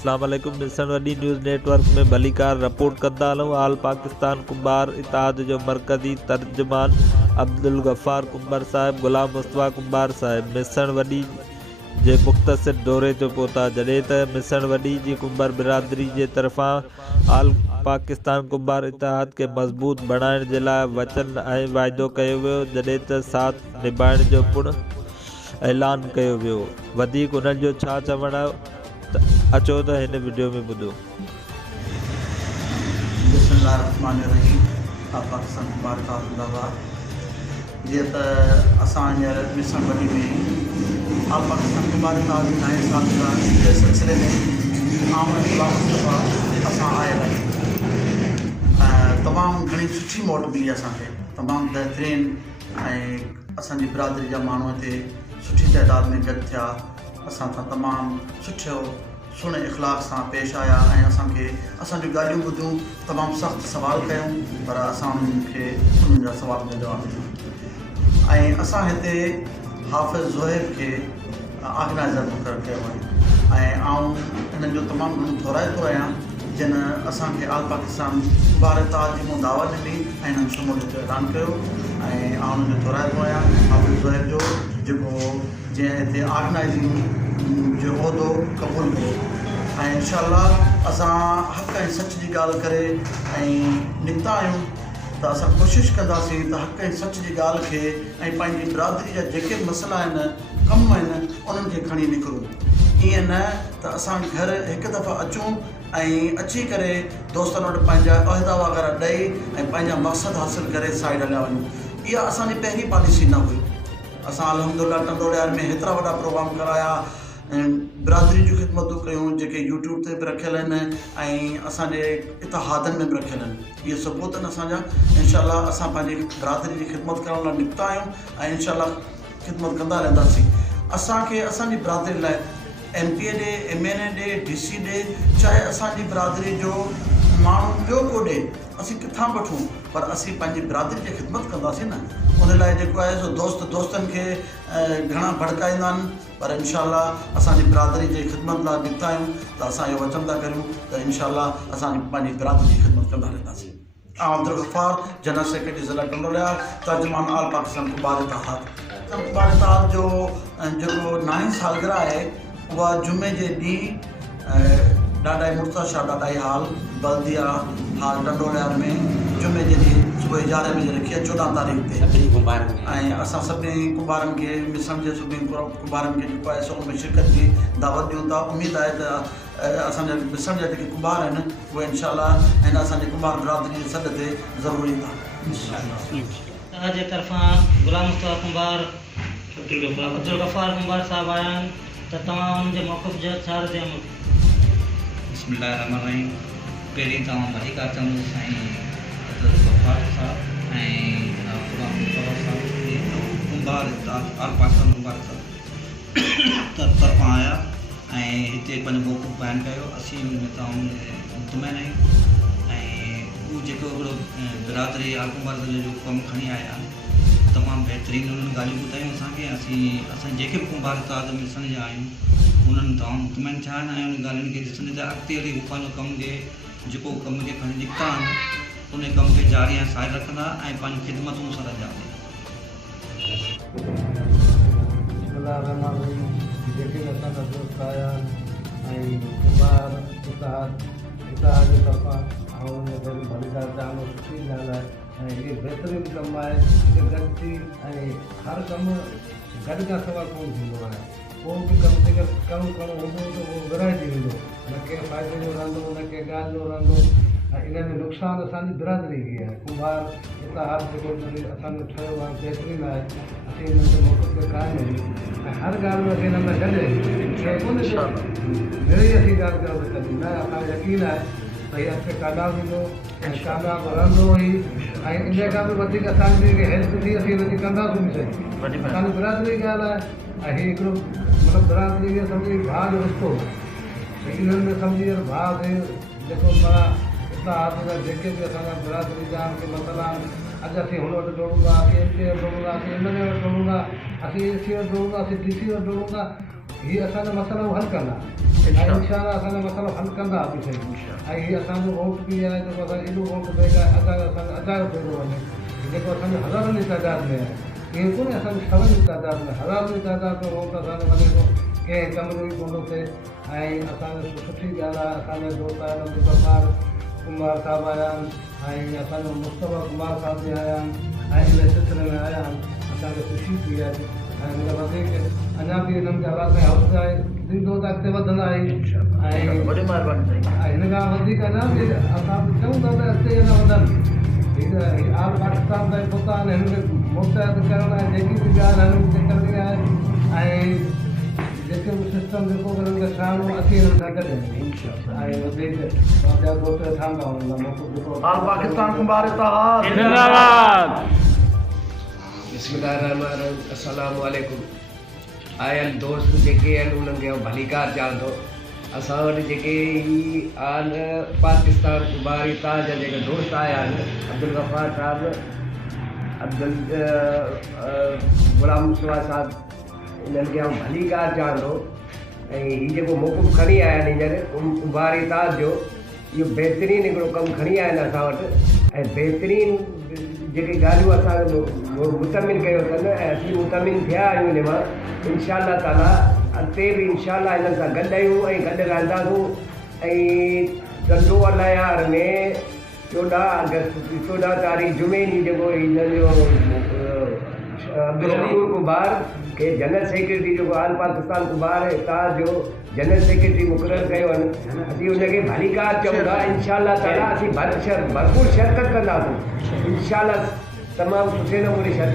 अस्सलाम वालेकुम। मिशन वडी न्यूज़ नेटवर्क में भलीकार रिपोर्ट कंदा हलूं। आल पाकिस्तान कुंभार इत्तेहाद जो मरकज़ी तर्जुमान अब्दुल गफ़ार कुंभार साहिब गुलाम मुस्तफ़ा कुंभार साहिब मिशन वडी जे मुख़्तसिर दौरे ते पहुता, जॾहिं त मिशन वडी जी कुंभार बिरादरी जे तरफ़ां आल पाकिस्तान कुंभार इत्तेहाद खे मज़बूत बणाइण जे लाइ वचन ऐं वाइदो कयो वियो, जॾहिं त साथ निभाइण जो पिणु ऐलान कयो वियो। वधीक उन्हनि जो छा चवण अचो त हिन वीडियो में ॿुधो। बिस्मिल्लाहिर्रहमानिर्रहीम। पाकिस्तान कुंभार इत्तेहाद ज़िंदाबाद। जीअं त असां हींअर मिशन वडी में आल पाकिस्तान कुंभार इत्तेहाद जी 9 सालगिरह जे सिलसिले में आमद गुलाम मुस्तफ़ा असां आयल आहियूं। तमामु घणी सुठी मौट मिली असांखे, तमामु बहितरीन ऐं असांजी बिरादरी जा माण्हू हिते सुठी तइदाद में गॾु थिया। असां सां तमामु सुठो सुहिणे इख़लाक़ सां पेश आया ऐं असांखे असांजूं ॻाल्हियूं ॿुधियूं, तमामु सख़्तु सवाल कयूं, पर असां उन्हनि खे उन्हनि जा सवाल जो जवाबु ॾिनो। ऐं असां हिते हाफ़िज़ ज़ुहैब खे ऑर्गेनाइज़र मुक़ररु कयो आहे ऐं आउं हिननि जो तमामु घणो थोराईंदो आहियां जिन असांखे आल पाकिस्तान कुंभार इत्तेहाद जी मूं दावत ॾिनी ऐं हिननि शमूलियत जो ऐलान कयो ऐं आउं हुननि जो थोराईंदो आहियां हाफ़िज़ ज़ुहैब जो, जेको जंहिं हिते ऑर्गेनाइज़िंग जो उहिदो क़बूलु कयो। ऐं इंशाअल्लाह असां हक़ ऐं सच जी ॻाल्हि करे ऐं निकिता आहियूं त असां कोशिशि कंदासीं त हक़ ऐं सच जी ॻाल्हि खे ऐं पंहिंजी बिरादरी जा जेके मसइला आहिनि, कम आहिनि, उन्हनि खे खणी निकिरूं। ईअं न त असां घर हिकु दफ़ा अचूं ऐं अची करे दोस्तनि वटि पंहिंजा उहिदा वग़ैरह ॾेई ऐं पंहिंजा मक़सदु हासिलु करे साइड हलिया वञूं। इहा असांजी पहिरीं पॉलिसी न हुई। असां अल्हम्दुलिल्लाह टंडोलियार में हेतिरा वॾा प्रोग्राम कराया, बिरादरी जूं ख़िदमतूं कयूं जेके यूट्यूब ते बि रखियल आहिनि ऐं असांजे इत्तेहादनि में बि रखियल आहिनि। इहे सबूत आहिनि असांजा। इंशाअल्लाह असां पंहिंजी बिरादरी जी ख़िदमत करण लाइ निकिता आहियूं ऐं इंशाअल्लाह ख़िदमत कंदा रहंदासीं। असांखे असांजी बिरादरी लाइ MP ॾे, MNA ॾे, DC ॾे, चाहे असांजी बिरादरी जो माण्हू ॿियो को ॾे, असीं किथां बि वठूं, पर असीं पंहिंजी बिरादरी जी ख़िदमत कंदासीं न। उन लाइ जेको आहे सो दोस्तनि खे घणा भड़काईंदा आहिनि, पर इंशाअल्लाह असांजी बिरादरी जी ख़िदमत लाइ निकिता आहियूं त असां इहो वचन था करियूं त इंशाअल्लाह असां पंहिंजी बिरादरी जी ख़िदमत कंदा रहंदासीं। अब्दुल गफ़ार, जनरल सेक्रेटरी ज़िला टंडोलियार, तर्जुमान आल पाकिस्तान कुंभार इत्तेहाद। कुंभार इत्तेहाद जो जेको 9 सालगिरह आहे, उहा जुमे जे ॾींहुं ॾाढाई मुर्तज़ा ॾाढाई हाल बल्दिया हाल टंडोलियार में जुमे जे ॾींहुं सुबुह 11 बजे रखी आहे, 14 तारीख़ ते। ऐं असां सभिनी कुंभारनि खे, मिशन जे सभिनी कुंभारनि खे जेको आहे सो उन में शिरकत जी दावत ॾियूं था। उमेदु आहे त असांजा मिशन जा जेके कुंभार आहिनि उहे इंशाअल्लाह हिन असांजे कुंभार बिरादरी जे सॾ ते ज़रूरु ईंदा। जे तरफ़ां गुलाम मुस्तफ़ा कुंभार, अब्दुल गफ़ार कुंभार साहिबु आया आहिनि त तव्हां उन्हनि जे मौक़िफ़ जो छा रद्द अमल? बिस्मिल्लाहिर्रहमानिर्रहीम। पहिरीं तव्हां भलीकार चवंदो साईं अब्दुल गफ़ार साहिबु ऐं गुलाम मुस्तफ़ा साहिबु कुंभार इत्तेहाद आल पाकिस्तान कुंभार तरफ़ां आया ऐं हिते पंहिंजो मौक़िफ़ बयान कयो। असीं हुन में तव्हां मुतमइन आहियूं ऐं उहो जेको हिकिड़ो बिरादरी आल कुंभार जो कमु खणी आया आहिनि, तमामु बहितरीनु उन्हनि ॻाल्हियूं ॿुधायूं असांखे। असां जेके बि कुंभार इत्तेहाद में ॾिसण जा आहियूं उन्हनि तमामु मुतमइन थिया आहिनि ऐं उन ॻाल्हियुनि खे ॾिसण जा अॻिते हली हू पंहिंजो कम खे जेको कम खे खणी निकिता आहिनि उन कम खे जारी ऐं साइड रखंदा ऐं पंहिंजूं ख़िदमतूं सॾंदा। जेके असांजा दोस्त आया ऐं कुंभार इत्तेहाद जे तरफ़ां भलीकार चवणो सुठी ॻाल्हि आहे ऐं इहे बहितरीनु कमु आहे कि गॾिजी ऐं हर कमु गॾु खां सवाइ कोन थींदो आहे। को बि कमु जेकर कमु करिणो हूंदो त उहो विराइजी वेंदो, न कंहिं फ़ाइदे जो रहंदो, न कंहिं ॻाल्हि जो रहंदो ऐं इन में नुक़सानु असांजी बिरादरी खे आहे। कुंभार इत्तेहाद जेको असांजो ठहियो आहे बहितरीनु आहे। असीं हिननि जे मौक़िफ़ ते क़ाइमु आहियूं ऐं हर ॻाल्हि में असीं हिन में गॾु मिली असीं ॻाल्हि कयूं त कॾहिं न। असांजो यकीन आहे त हीअ अॻिते कामयाबु थींदो ऐं कामयाबु रहंदो ई ऐं इन खां बि वधीक असांजी जेके हेल्प थी असीं हिनजी कंदासीं बि सही। असांजी बिरादरी जी ॻाल्हि आहे ऐं हीअ हिकिड़ो मतिलबु बिरादरी खे सम्झी भाउ जो रिश्तो इन्हनि में सम्झी भाउ थिए जेको माना इत्तेहाद जा जेके बि असांजा बिरादरी जा मसइला आहिनि। अॼु असीं हुन वटि दौड़ूंगा, असीं MP वटि दौड़ूंगा, असीं MNA वटि दौड़ूंगा, असीं AC वटि दौड़ूंगा, असीं DC वटि दौड़ूंगा। हीअ असांजा मसइला हल कंदा ऐं इंशाअल्लाह असांजो मसइलो हल कंदा बि सही। ऐं हीअ असांजो वोट बि आहे जेको असांखे एॾो वोट ॾेई असांजो अचार थो वञे जेको असांजे हज़ारनि जी तादाद में आहे। ईअं कोन्हे असांजी सवनि जी तादाद में, हज़ारनि जी तादाद में वोट असांजो वञे थो, कंहिं कम जो बि कोन थिए। ऐं असांजो सुठी ॻाल्हि आहे, असांजा दोस्त आहिनि अब्दुल गफ़ार कुमार साहिबु आया आहिनि ऐं असांजो मुस्तफ़ा कुमार साहिबु बि आया आहिनि ऐं हिन सिलसिले में आया आहिनि। असांखे ख़ुशी थी आहे ऐं हिन वधीक अञा बि हिननि खे अलाह साईं हौसला ॾींदो त अॻिते वधंदा ऐं वॾी महिरबानी साईं। हिन खां वधीक अञा बि असां बि चऊं था त अॻिते अञा वधनि। आल पाकिस्तान ताईं पहुता आहिनि, हिन खे मुस्तैद करणु ऐं जेकी बि ॻाल्हि हिननि खे करणी आहे ऐं जेके बि सिस्टम जेको हिननि खे ठाहिणो अची हिननि सां गॾु ऐं वधीक ॿिया दोस्त ठहंदा हुननि आल पाकिस्तान कुंभार इत्तेहाद बिस्मिल्लाहिर्रहमानिर्रहीम। अस्सलामु अलैकुम। आयल दोस्त जेके आहिनि उन्हनि खे भलीकार चाहियां थो। असां वटि जेके ही आहिनि पाकिस्तान कुंभार इत्तेहाद जा जेके दोस्त आया आहिनि, अब्दुल गफ़ार साहिबु, गुलाम मुस्तफ़ा साहिबु, इन्हनि खे भलीकार चाहियां थो। ऐं हीउ जेको मौक़ुफ़ खणी आया आहिनि हींअर कुंभार इत्तेहाद जो, इहो बहितरीनु हिकिड़ो कमु खणी आया आहिनि असां वटि ऐं बहितरीनु जेके ॻाल्हियूं असां मुतमिन कयो अथनि ऐं असीं मुतमिन थिया आहियूं हिन मां। इंशाअल्लाह ताला अॻिते बि इंशाअल्लाह हिननि सां गॾु आहियूं ऐं गॾु रहंदासूं। ऐं धंधो अलायार में 14 अगस्त 14 तारीख़ जुमे ॾींहुं जेको हिननि जो अब्दुल शकूर कुंभार खे जनरल सेक्रेटरी जेको आल पाकिस्तान कुंभार इत्तेहाद जो जनरल सेक्रेटरी मुक़ररु कयो आहिनि, असीं हुनखे भलीकार चऊं था। इंशाअल्लाह ताला असीं भरपूर शिरकत कंदासीं। इंशाअल्लाह तमामु सुठे नमूने शिरकत